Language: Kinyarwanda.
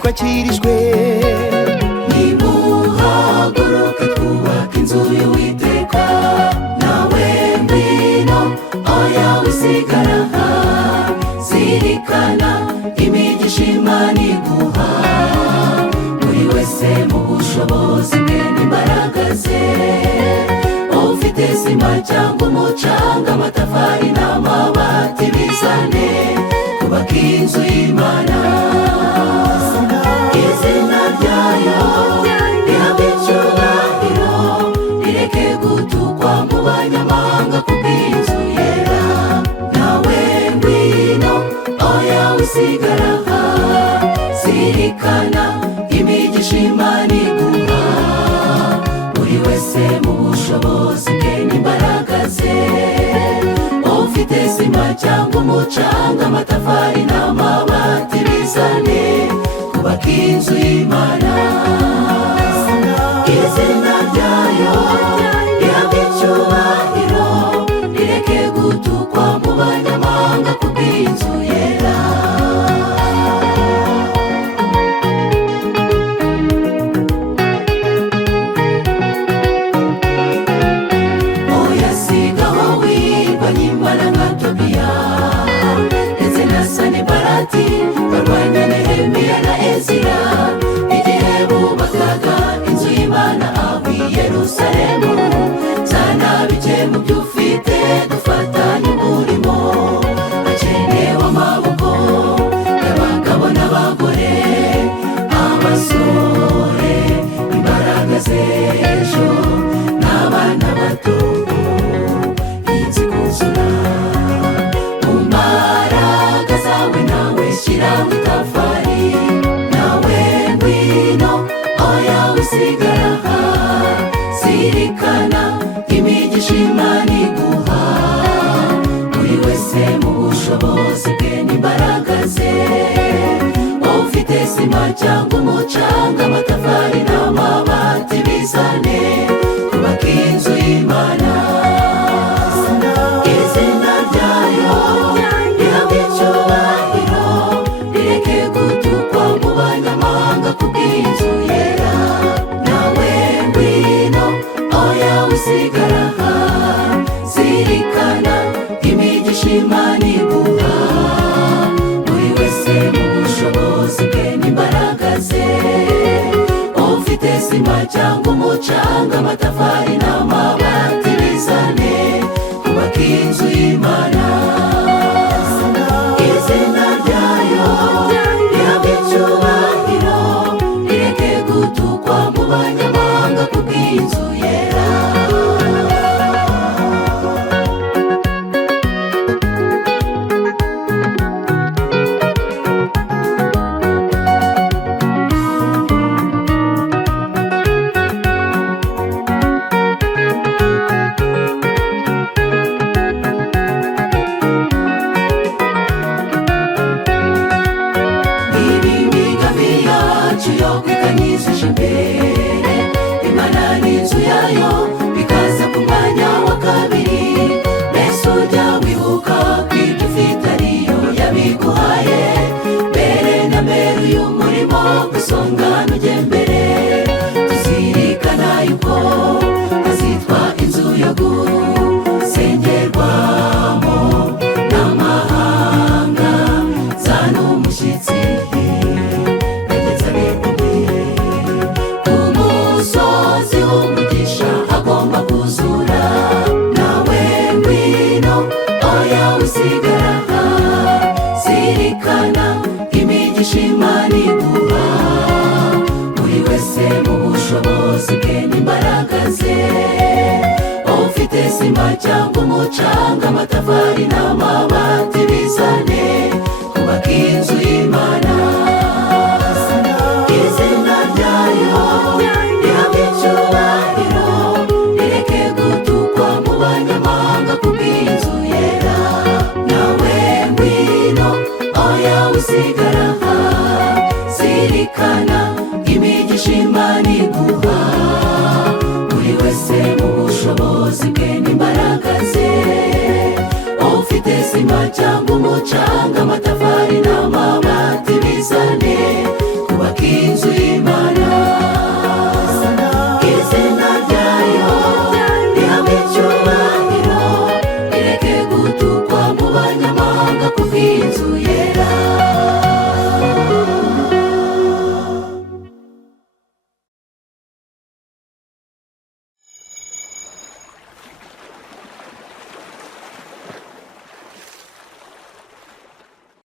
twakirijwe. nimuhaguruke twubake inzu y'Uwiteka, nawe ngwino oya wisigara aha, zirikana imigisha Imana iguha, buri wese mu bushobozi bwe n'imbaraga ze. ufite sima cyangwa umucanga, amatafari n'amabati bizane, kubaka inzu y'Imana. izina ryayo rihabwe icyubahiro, rireke gutukwa mu banyamahanga kubw'inzu yera. nawe ngwino oya wisigara aha, zirikana imigisha Imana iguha, buri wese mu bushobozi bwe n'imbaraga ze. ufite sima cyangwa umucanga, amatafari n'amabati bizane, kubaka inzu y'Imana. izina ryayo rihabwe icyubahiro, rireke gutukwa mu banyamahanga kubw'inzu yera. oya sigaho wirwanya Imana nka Tobiya ndetse na Sanibalati, barwanya Nehemiya na Ezira igihe bubakaga inzu y'Imana aho i Yerusalemu. zana bike mu byo ufite, dufatanye umurimo. hakenewe amaboko y'abagabo n'abagore, abasore imbaraga z'ejo n'abana bato. inzu ikuzura mu mbaraga zawe, nawe shyiraho itafari. nawe ngwino oya wisigara aha, zirikana imigisha Imana iguha, buri wese mu bushobozi bwe n'imbaraga ze. ufite sima cyangwa umucanga, amatafari n'amabati bizane, kubaka inzu y'Imana. izina ryayo rihabwe icyubahiro, rireke gutukwa mu banyamahanga kubw'inzu yera. nawe ngwino oya wisigara aha, zirikana imigisha Imana iguha, buri wese mu bushobozi bwe n'imbaraga ze. ufite sima cyangwa umucanga, amatafari n'amabati bizane, kubaka inzu y'Imana. izina ryayo rihabwe icyubahiro, rireke gutukwa mu banyamahanga kubw'inzu yera. imigambi yacu yo kwikanyizije imbere Imana n'inzu yayo, bikaza ku mwanya wa kabiri. mbese ujya wibuka ko ibyo ufite ariyo yabiguhaye? mbere na mbere uyu murimo gusonga ujye mbere. tuzirikana yuko hazitwa inzu yo gusengerwamo n'amahanga. zana umushyitsi umusozi w'umugisha agomba kuzura. nawe ngwino oya wisigara aha, zirikana imigisha Imana iguha, buri wese mu bushobozi bwe n'imbaraga ze. ufite sima cyangwa umucanga, amatafari n'amabati bizane, kubaka inzu y'Imana.